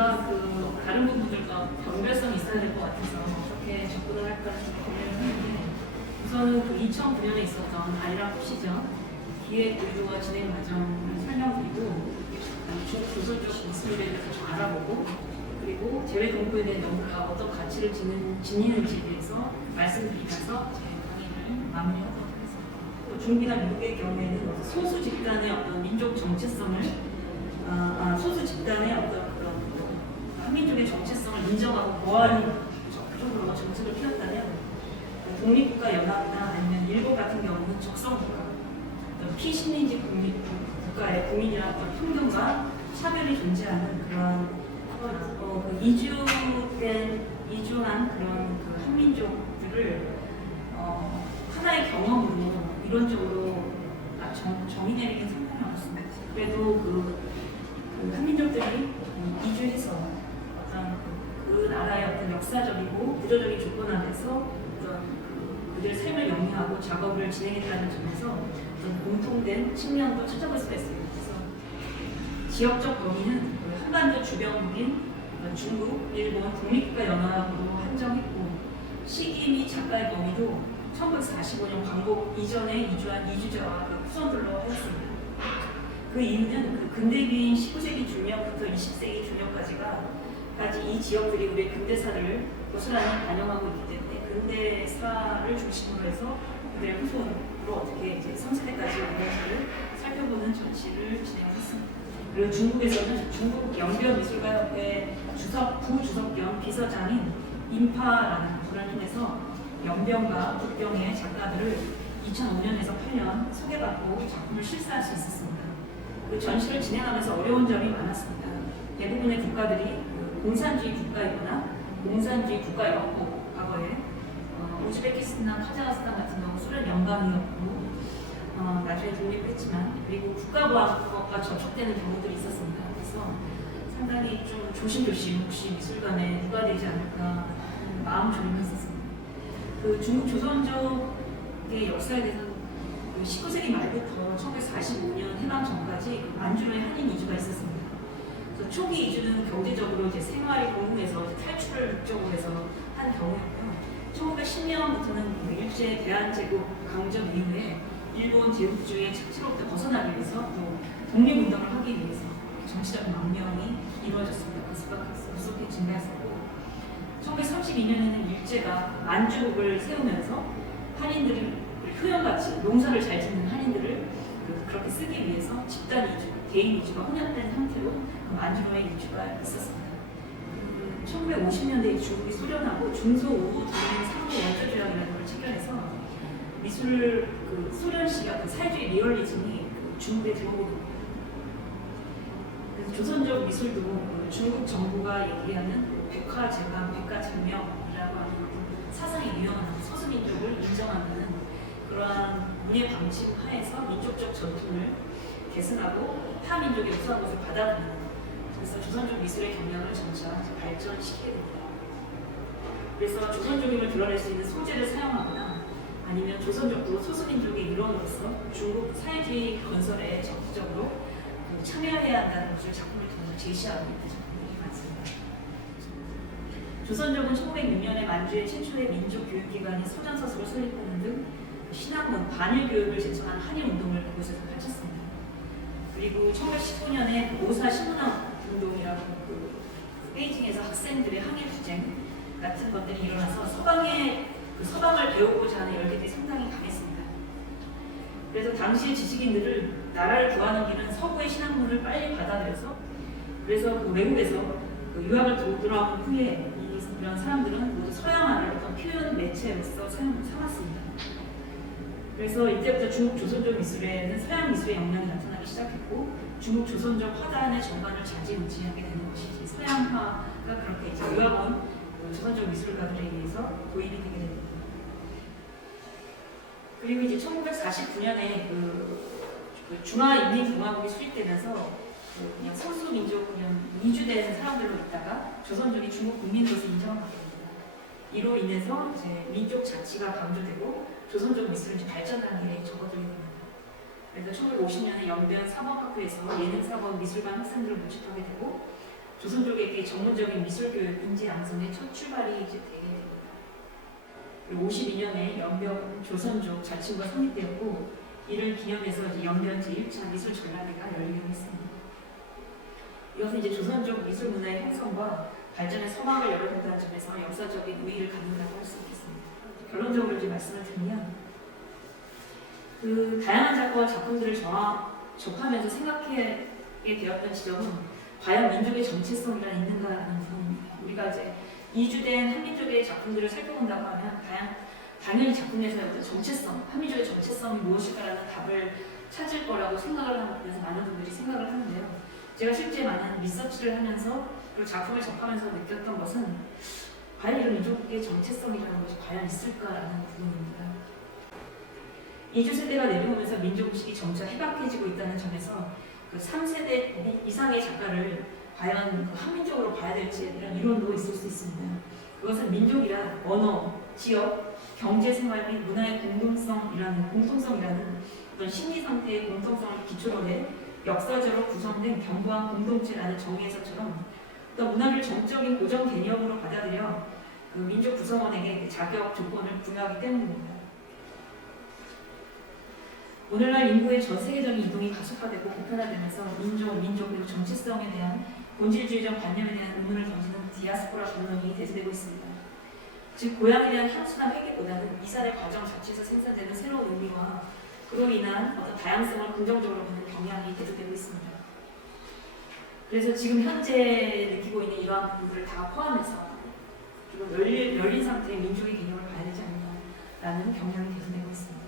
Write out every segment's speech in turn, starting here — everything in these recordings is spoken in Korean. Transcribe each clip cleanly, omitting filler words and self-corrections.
제가 다른 부분들과 연결성이 있어야 될 것 같아서 어떻게 접근을 할까 좀 고민을 하는데, 우선은 2009년에 있었던 아이라프 시전 기획 의도와 진행 과정을 설명드리고, 중조선적 미술에 대해서 좀 알아보고, 그리고 제외 공부에 대한 연구가 어떤 가치를 지니는지에 대해서 말씀드리면서 제 강의를 마무리하도록 하겠습니다. 중국이나 미국의 경우에는 소수 집단의 어떤 민족 정체성을 소수 집단의 어떤 그런 한민족의 정체성을 인정하고 보완하는 쪽으로 정책을 펴었다면, 독립국가 연합이나 아니면 일본 같은 경우는 적성국가, 피식민지 국가의 국민이라는 어떤 편견과 차별이 존재하는 그런 이주한 그런 한민족들을 하나의 경험으로 이론적으로 정의 내리기는 상당히 어렵습니다. 그래도 한민족들이 이주해서 어떤 그 나라의 어떤 역사적이고 구조적인 조건 안에서 어떤 그들의 삶을 영위하고 작업을 진행했다는 점에서 어떤 공통된 측면도 찾아볼 수가 있습니다. 그래서 지역적 범위는 한반도 주변국인 중국, 일본, 독립국가 연합으로 한정했고, 시기 및 작가의 범위도 1945년 광복 이전에 이주한 이주자와 후손들로 하였습니다. 그 이유는 근대기인 19세기 중엽부터 20세기 중엽까지 이 지역들이 우리의 근대사를 고스란히 반영하고 있기 때문에 근대사를 중심으로 해서 그들의 후손으로 어떻게 이제 3세대까지 오는지를 살펴보는 전시를 진행했습니다. 그리고 중국에서는 중국 연변미술가협회 부주석 겸 비서장인 인파라는 분을 통해서 연변과 북경의 작가들을 2005년에서 8년 소개받고 작품을 실사할 수 있었습니다. 그 전시를 진행하면서 어려운 점이 많았습니다. 대부분의 국가들이 공산주의 국가이거나 공산주의 국가였고, 과거에 우즈베키스탄, 카자흐스탄 같은 경우 소련 연방이었고, 나중에 독립했지만, 그리고 국가보안법과 접촉되는 경우들이 있었습니다. 그래서 상당히 좀 조심조심 혹시 미술관에 누가 되지 않을까 마음 조림했었습니다. 중국 조선족의 역사에 대해서는 19세기 말부터 1945년 해방 전까지 만주로의 한인 이주가 있었습니다. 그래서 초기 이주는 경제적으로 이제 생활이 공공해서 탈출을 목적으로 해서 한 경우였고요. 1910년부터는 일제 대한제국 강점 이후에 일본 제국주의의 착취로부터 벗어나기 위해서 또 독립운동을 하기 위해서 정치적 망명이 이루어졌습니다. 그 수가 급속히 증가했었고, 1932년에는 일제가 만주국을 세우면서 한인들을 효용같이 농사를 잘 짓는 한인들을 그렇게 쓰기 위해서 집단 이주, 개인 이주가 혼합된 형태로 만주로의 이주가 있었습니다. 1950년대에 중국이 소련하고 중소5부 동맹 상호 원조조약이라는 걸 체결해서 소련식 사회주의 리얼리즘이 중국에 들어오고, 그래서 조선적 미술도 중국 정부가 얘기하는 백화제강, 백화증명이라고 하는 사상이 유형하는 소수민족을 인정하는 그러한 문예 방식 하에서 민족적 전통을 계승하고 타 민족의 우수한 것을 받아들이는, 그래서 조선족 미술의 경향을 점차 발전시키게 됩니다. 그래서 조선족임을 드러낼 수 있는 소재를 사용하거나 아니면 조선족도 소수민족의 일원으로서 중국 사회주의 건설에 적극적으로 참여해야 한다는 것을 작품을 통해서 제시하고 있는 작품들이 많습니다. 조선족은 1906년에 만주의 최초의 민족 교육기관인 서전서술을 설립하는 등 신학문, 반일 교육을 제청한 한일 운동을 그곳에서 펼쳤습니다. 그리고 1919년에 오사 신문학 운동이라고 베이징에서 학생들의 항일 투쟁 같은 것들이 일어나서 서방을 배우고자 하는 열기들이 상당히 강했습니다. 그래서 당시 지식인들을 나라를 구하는 길은 서구의 신학문을 빨리 받아들여서, 그래서 외국에서 유학을 돌아온 후에 이런 사람들은 모두 서양화를 어떤 표현 매체로서 삼았습니다. 그래서 이때부터 중국 조선족 미술에는 서양 미술의 영향이 나타나기 시작했고, 중국 조선족 화단의 전반을 좌지우지하게 되는 것이지, 서양화가 그렇게 이제 유학 온 조선족 미술가들에 의해서 도입이 되게 됩니다. 그리고 이제 1949년에 중화인민공화국이 수립되면서 그냥 소수 민족 그냥 이주된 사람들로 있다가 조선족이 중국 국민으로서 인정을 받게 됩니다. 이로 인해서 이제 민족 자치가 강조되고 조선족 미술은 이제 발전 단계에 접어들게 됩니다. 그래서 1950년에 연변 사범학교에서 예능사범 미술관 학생들을 모집하게 되고, 조선족에게 전문적인 미술 교육 인재 양성의 첫 출발이 이제 되게 됩니다. 52년에 연변 조선족 자치구가 성립되었고 이를 기념해서 이제 연변 제1차 미술 전람회가 열리기로 했습니다. 이것은 이제 조선족 미술 문화의 형성과 발전의 서막을 열어준다는 점에서 역사적인 의의를 갖는다고 할 수 있겠습니다. 결론적으로 이제 말씀을 드리면 그 다양한 작가와 작품들을 접하면서 생각하게 되었던 지점은 과연 민족의 정체성이란 있는가라는 부분입니다. 우리가 이제 이주된 한민족의 작품들을 살펴본다고 하면 당연히 작품 내에서의 어떤 정체성, 한민족의 정체성이 무엇일까라는 답을 찾을 거라고 생각을 하면서 많은 분들이 생각을 하는데요. 제가 실제 많은 리서치를 하면서 그리고 작품을 접하면서 느꼈던 것은 과연 이런 민족의 정체성이라는 것이 과연 있을까라는 부분입니다. 이주 세대가 내려오면서 민족의식이 점차 희박해지고 있다는 점에서 그 3세대 이상의 작가를 과연 그 한민족으로 봐야 될지에 대한 이론도 있을 수 있습니다. 그것은 민족이란 언어, 지역, 경제 생활 및 문화의 공통성이라는 어떤 심리 상태의 공통성을 기초로 해 역사적으로 구성된 견고한 공동체라는 정의에서처럼 어떤 문화를 정적인 고정 개념으로 받아들여 그 민족 구성원에게 자격 조건을 부여하기 때문입니다. 오늘날 인구의 전 세계적인 이동이 가속화되고 보편화되면서 민족 그리고 정체성에 대한 본질주의적 관념에 대한 의문을 던지는 디아스포라 운동이 대두되고 있습니다. 즉 고향에 대한 향수나 회귀보다는 이산의 과정 자체에서 생산되는 새로운 의미와 그로 인한 어떤 다양성을 긍정적으로 보는 경향이 대두되고 있습니다. 그래서 지금 현재 느끼고 있는 이러한 부분들을 다 포함해서 좀 열린 상태의 민족의 개념을 봐야 되지 않나라는 경향이 대두되고 있습니다.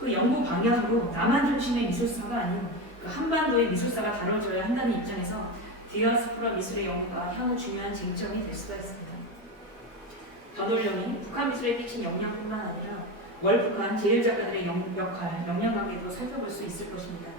그 연구 방향으로 남한 중심의 미술사가 아닌 그 한반도의 미술사가 다뤄져야 한다는 입장에서 디아스포라 미술의 연구가 향후 중요한 쟁점이 될 수가 있습니다. 변호령이 북한 미술에 끼친 영향뿐만 아니라 월북한 제1작가들의 역할, 역량관계도 살펴볼 수 있을 것입니다.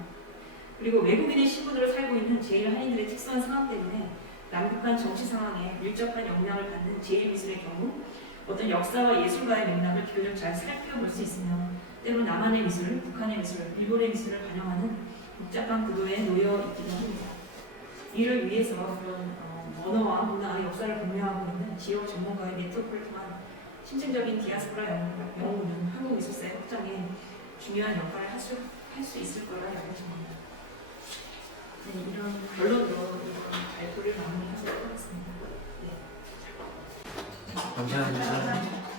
그리고 외국인의 신분으로 살고 있는 제1한인들의 특수한 상황 때문에 남북한 정치 상황에 밀접한 영향을 받는 제1미술의 경우 어떤 역사와 예술가의 맥락을 비교적 잘 살펴볼 수 있으며 때로 남한의 미술, 북한의 미술, 일본의 미술을 반영하는 복잡한 구도에 놓여 있기도 합니다. 이를 위해서 그런 언어와 문화의 역사를 공유하고 있는 지역 전문가의 네트워크를 통한 심층적인 디아스포라 연구는 한국 미술사의 확장에 중요한 역할을 할 수 있을 거라 여겨집니다. 네, 이런 결론으로 이런 발표를 마무리하도록 하겠습니다. 네. 감사합니다.